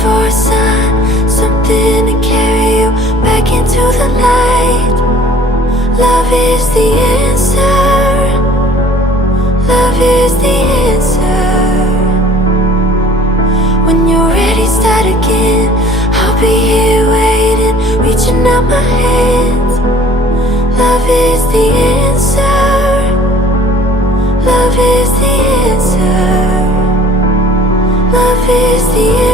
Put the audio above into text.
for a sign, something to carry you back into the light. Love is the answer. Love is the answer. When you're ready, start again. I'll be here waiting, reaching out my hands. Love is the answer. Love is the answer. Love is the answer.